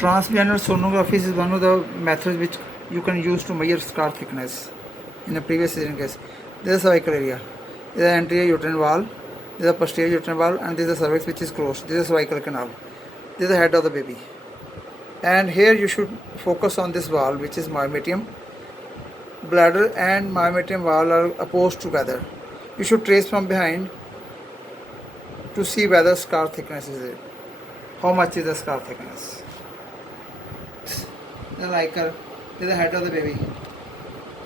transvaginal sonography is one of the methods which you can use to measure scar thickness. In a previous cesarean case, this is the cervical area, this is the anterior uterine wall, this is the posterior uterine wall, and this is the cervix which is closed. This is the cervical canal. This is the head of the baby. And here you should focus on this wall which is myometrium. Bladder and myometrium wall are opposed together. You should trace from behind to see whether scar thickness is there. How much is the scar thickness? The liker, this is the head of the baby.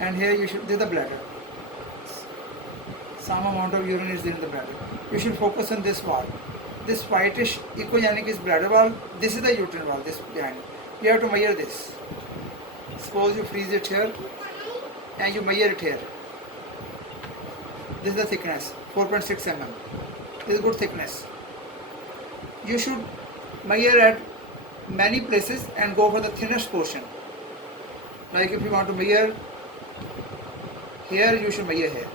And here you should, this is the bladder. Some amount of urine is there in the bladder. You should focus on this wall. This whitish echogenic is bladder wall. This is the uterine wall, this behind. You have to measure this. Suppose you freeze it here and you measure it here. This is the thickness, 4.6 mm. This is good thickness. You should measure at many places and go for the thinnest portion. Like if you want to measure here, you should measure here.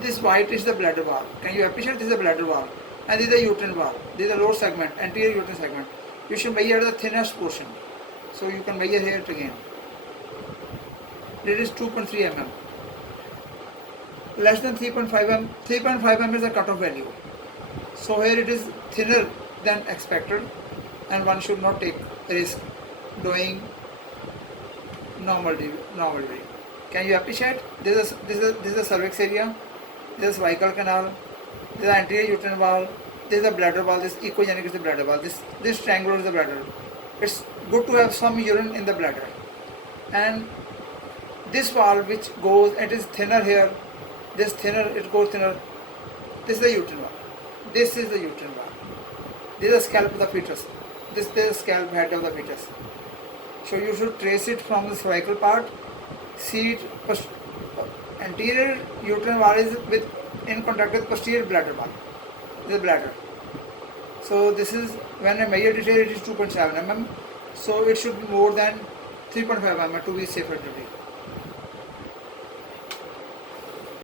This white is the bladder wall. Can you appreciate this is the bladder wall? And this is the uterine wall. This is the lower segment, anterior uterine segment. You should measure the thinnest portion. So you can measure here again. This is 2.3 mm. Less than 3.5 mm. 3.5 mm is the cutoff value. So here it is thinner than expected, and one should not take risk doing normal way. Can you appreciate? This is the cervix area. This is cervical canal. This is the anterior uterine wall. This is the bladder wall. This echogenic is the bladder wall. This triangular is the bladder. It's good to have some urine in the bladder. And this wall which goes, it is thinner here. This thinner, it goes thinner. This is the uterine wall. This is the uterine wall. This is the scalp of the fetus. This is the scalp head of the fetus. So you should trace it from the cervical part. See it, anterior uterine wall is in contact with posterior bladder wall. This is bladder. So this is, when I measured it here, it is 2.7 mm. So it should be more than 3.5 mm to be safer to be.